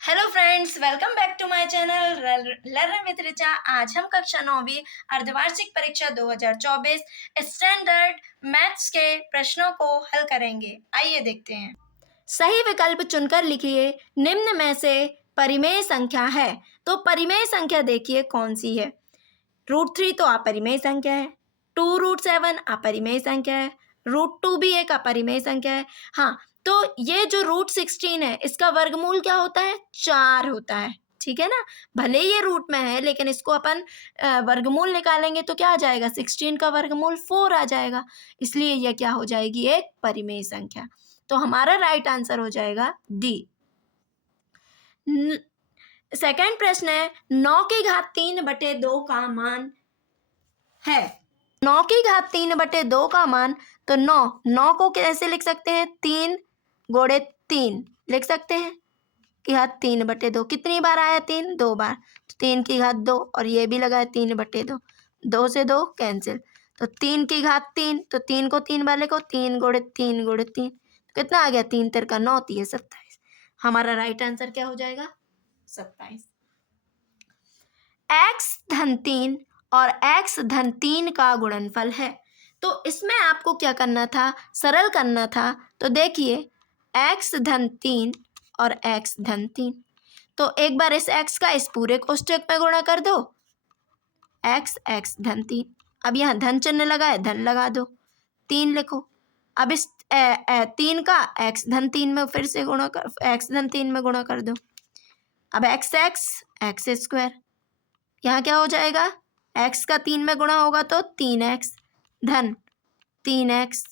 Hello friends, welcome back to my channel learn with Richa. आज हम कक्षा 9वीं अर्धवार्षिक परीक्षा 2024 स्टैंडर्ड मैथ्स के प्रश्नों को हल करेंगे। आइए देखते हैं। सही विकल्प चुनकर लिखिए। निम्न में से परिमेय संख्या है, तो परिमेय संख्या देखिए कौन सी है। √3 तो अपरिमेय संख्या है, 2√7 अपरिमेय संख्या है, √2 भी एक अपरिमेय संख्या है। हाँ, तो ये जो √16 है इसका वर्गमूल क्या होता है? 4 होता है। ठीक है ना। भले ये रूट में है लेकिन इसको अपन वर्गमूल निकालेंगे तो क्या आ जाएगा? 16 का वर्गमूल 4 आ जाएगा। इसलिए यह क्या हो जाएगी? एक परिमेय संख्या। तो हमारा राइट आंसर हो जाएगा डी। सेकंड प्रश्न है, 9 की घात 3/2 का मान है। 9 की घात 3/2 का मान, तो 9 को कैसे लिख सकते हैं? 3 गुणे 3 लिख सकते हैं कि घात 3/2। कितनी बार आया 3? 2 बार। तो 3 की घात 2 और ये भी लगा है 3/2। 2 से 2 कैंसिल, तो 3 की घात 3, तो 3 को 3 बार लिखो, 3 गुणे 3 गुणे 3 कितना आ गया? 3 3 का 9, 3 27। हमारा राइट आंसर क्या हो जाएगा? 27। x-3 और x-3 का गुणनफल है। तो इसमें आपको क्या करना था? सरल करना था। तो देखिए x-3 और x-3, तो एक बार इस x का इस पूरे कोष्ठक में गुणा कर दो, x-3। अब यहाँ धन चिन्ह लगा है, धन लगा दो, 3 लिखो। अब इस 3 का x-3 में फिर से गुणा कर, x-3 में गुणा कर दो। अब x² यहाँ क्या हो जाएगा? x का 3 में गुणा होगा तो 3x धन 3x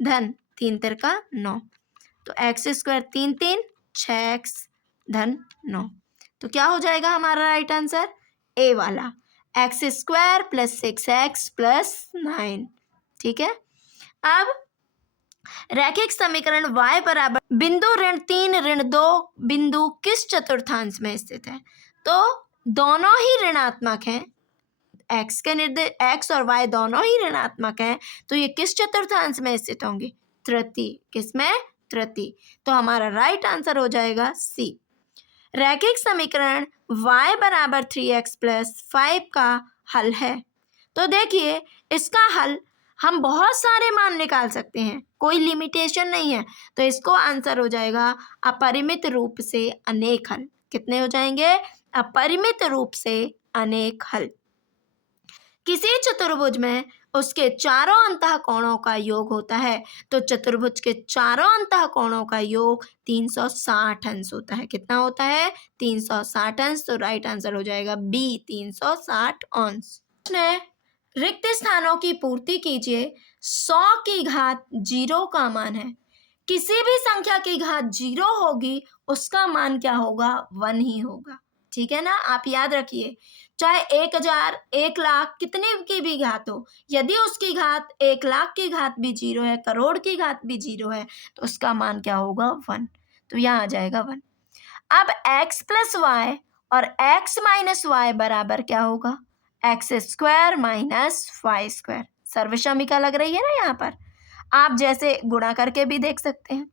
धन 3 3 का 9, तो x² 3 3 6x धन 9। तो क्या हो जाएगा हमारा राइट आंसर? ए वाला, x² + 6x + 9। ठीक है। अब रैखिक समीकरण y बराबर बिंदु ऋण 3 ऋण 2 बिंदु किस चतुर्थांश में स्थित है? तो दोनों ही ऋणात्मक हैं। x और y दोनों ही ऋणात्मक हैं, तो ये किस चतुर्थांश में स्थित होंगे? तृतीय। किसमें? तृतीय। तो हमारा राइट आंसर हो जाएगा सी। रैखिक समीकरण y बराबर 3x + 5 का हल है। तो देखिए इसका हल हम बहुत सारे मान निकाल सकते हैं, कोई लिमिटेशन नहीं है। तो इसको आंसर हो जाएगा अपरिमित रूप से अनेक हल। कितने हो जाएंगे? अपरिमित रूप से अनेक हल। किसी चतुर्भुज में उसके चारों अंतःकोणों का योग होता है, तो चतुर्भुज के चारों अंतःकोणों का योग 360 अंश होता है। कितना होता है? 360 अंश। तो राइट आंसर हो जाएगा बी, 360 अंश। रिक्त स्थानों की पूर्ति कीजिए। 100 की घात 0 का मान है। किसी भी संख्या की घात 0 होगी उसका मान क्या होगा? 1 ही होगा। ठीक है ना। आप याद रखिए, चाहे 1000, 1 लाख, कितने की भी घात हो, यदि उसकी घात 1 लाख की घात भी 0 है, करोड़ की घात भी 0 है, तो उसका मान क्या होगा? 1। तो यहाँ आ जाएगा 1। अब x + y और x - y बराबर क्या होगा? x² - y²। सर्वसमीका लग रही है ना यहाँ पर। आप जैसे गुणा करके भी देख सकते हैं।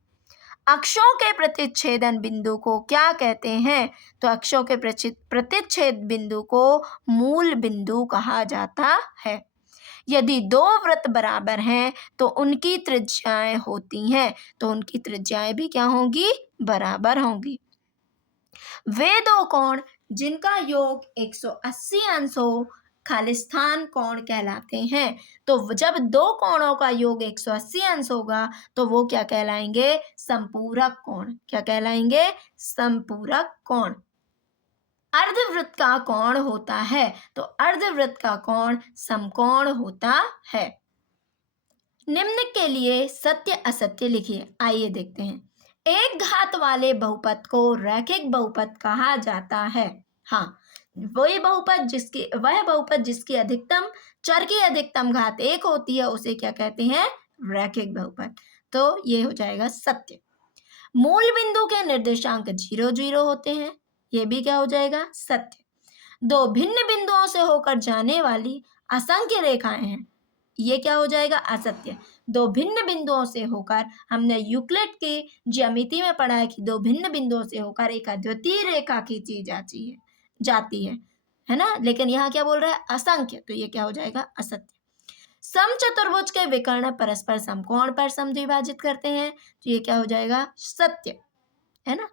अक्षों के प्रतिच्छेदन बिंदु को क्या कहते हैं? तो अक्षों के प्रतिच्छेद बिंदु को मूल बिंदु कहा जाता है। यदि 2 वृत्त बराबर हैं तो उनकी त्रिज्याएं होती हैं, तो उनकी त्रिज्याएं भी क्या होंगी? बराबर होंगी। वे 2 कोण जिनका योग 180 अंश हो खालिस्तान कोण कहलाते हैं। तो जब 2 कोणों का योग 180 अंश होगा तो वो क्या कहलाएंगे? संपूरक कोण। क्या कहलाएंगे? संपूरक कोण। अर्धवृत्त का कोण होता है, तो अर्धवृत्त का कोण समकोण होता है। निम्न के लिए सत्य असत्य लिखिए। आइए देखते हैं। एक घात वाले बहुपद को रैखिक बहुपद कहा जाता है। हाँ, वह बहुपद जिसकी अधिकतम चर की अधिकतम घात 1 होती है उसे क्या कहते हैं? रैखिक बहुपद। तो ये हो जाएगा सत्य। मूल बिंदु के निर्देशांक 0 0 होते हैं, ये भी क्या हो जाएगा? सत्य। 2 भिन्न बिंदुओं से होकर जाने वाली असंख्य रेखाएं हैं, ये क्या हो जाएगा? असत्य। दो भिन्न बिंदुओं से होकर, हमने यूक्लिड की ज्यामिति में पढ़ा है कि दो भिन्न बिंदुओं से होकर एक अद्वितीय रेखा खींची जाती है ना। लेकिन यहाँ क्या बोल रहा है, असंख्य, तो ये क्या हो जाएगा, असत्य। समचतुर्भुज के विकर्ण परस्पर समकोण पर समद्विभाजित करते हैं, तो ये क्या हो जाएगा, सत्य, है ना।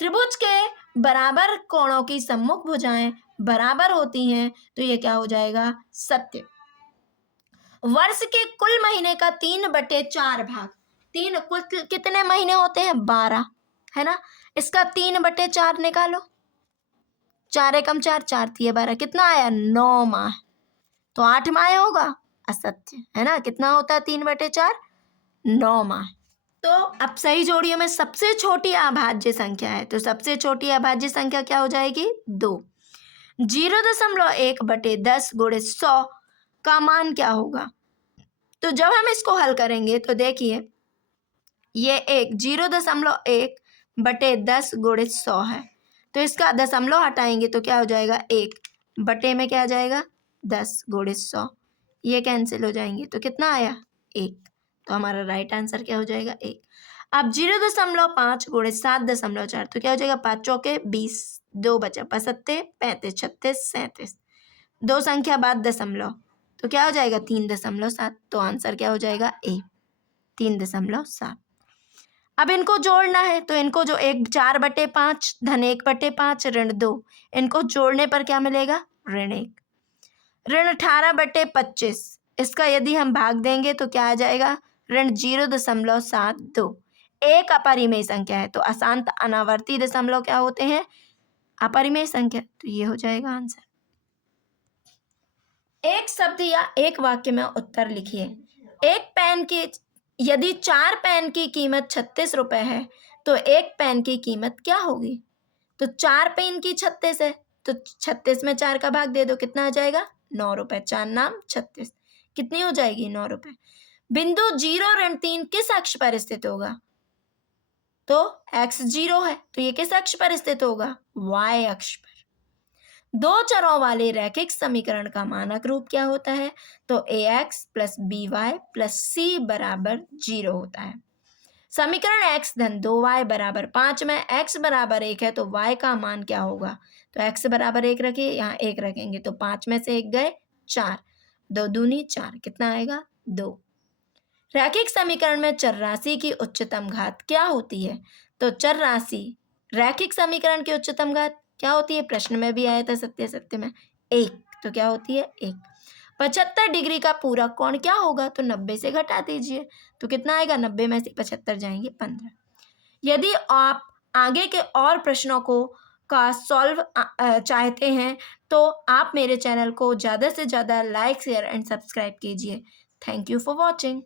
त्रिभुज के बराबर कोणों की सम्मुख भुजाएं बराबर होती हैं, तो ये क्या हो जाएगा, सत्य। वर्ष के कुल महीने का 3/4 भाग, तीन कुल कितने महीने होते हैं, 12, है ना। इसका 3/4 निकालो, 4 एकम 4, 4 तिये 12, कितना आया, 9 माह, तो 8 माह होगा, असत्य, है ना। कितना होता है 3/4, 9 माह। तो अब सही जोड़ियों में सबसे छोटी अभाज्य संख्या है, तो सबसे छोटी अभाज्य संख्या क्या हो जाएगी, 2। 0.1/10 गुणे 100 का मान क्या होगा, तो जब हम इसको हल करेंगे तो देखिए ये 0.1/10 गुणे 100 है, तो इसका दशमलव हटाएंगे तो क्या हो जाएगा, 1 बटे में क्या आ जाएगा, 10 गुणे 100, ये कैंसिल हो जाएंगे, तो कितना आया, 1। तो हमारा राइट आंसर क्या हो जाएगा, 1। अब 0.5 गुणे 7.4, तो क्या हो जाएगा, 5 चौके 20, 2 बचा 75, 35, 36, 37, 2 संख्या बाद दशमलव, तो क्या हो जाएगा, 3.7, तो आंसर क्या हो जाएगा, ए, 3.7। अब इनको जोड़ना है, तो इनको जो 4/5 धन 1/5 ऋण 2, इनको जोड़ने पर क्या मिलेगा, ऋण 1। ऋण 18/25, इसका यदि हम भाग देंगे तो क्या आ जाएगा, ऋण 0.72। एक अपरिमेय संख्या है, तो अशांत अनावर्ती दशमलव क्या होते हैं, अपरिमेय संख्या, तो ये हो जाएगा आंसर। एक शब्द या एक वाक्य में उत्तर लिखिए। एक पेन की, यदि 4 पेन की कीमत 36 रुपए है, तो एक पेन की कीमत क्या होगी, तो 4 पेन की 36 है, तो 36 में 4 का भाग दे दो, कितना आ जाएगा, 9 रुपए, 4 नाम 36, कितनी हो जाएगी, 9 रुपए। बिंदु 0-3 किस अक्ष पर स्थित होगा, तो x 0 है, तो ये किस अक्ष पर स्थित होगा, y अक्ष पर। दो चरों वाले रैखिक समीकरण का मानक रूप क्या होता है, तो ax + by + c = 0 होता है। समीकरण x धन 2y = 5 में x = 1 है, तो y का मान क्या होगा, तो x = 1 रखिए, यहाँ 1 रखेंगे तो 5 में से 1 गए 4, 2 दूनी 4, कितना आएगा, 2। रैखिक समीकरण में चर राशि की उच्चतम घात क्या होती है, तो चर राशि रैखिक समीकरण की उच्चतम घात क्या होती है, प्रश्न में भी आया था सत्य में, 1, तो क्या होती है, 1। 75 डिग्री का पूरक कोण क्या होगा, तो 90 से घटा दीजिए, तो कितना आएगा, 90 में से 75 जाएंगे 15। यदि आप आगे के और प्रश्नों को का सॉल्व चाहते हैं, तो आप मेरे चैनल को ज़्यादा से ज़्यादा लाइक, शेयर एंड सब्सक्राइब कीजिए। Thank you for watching.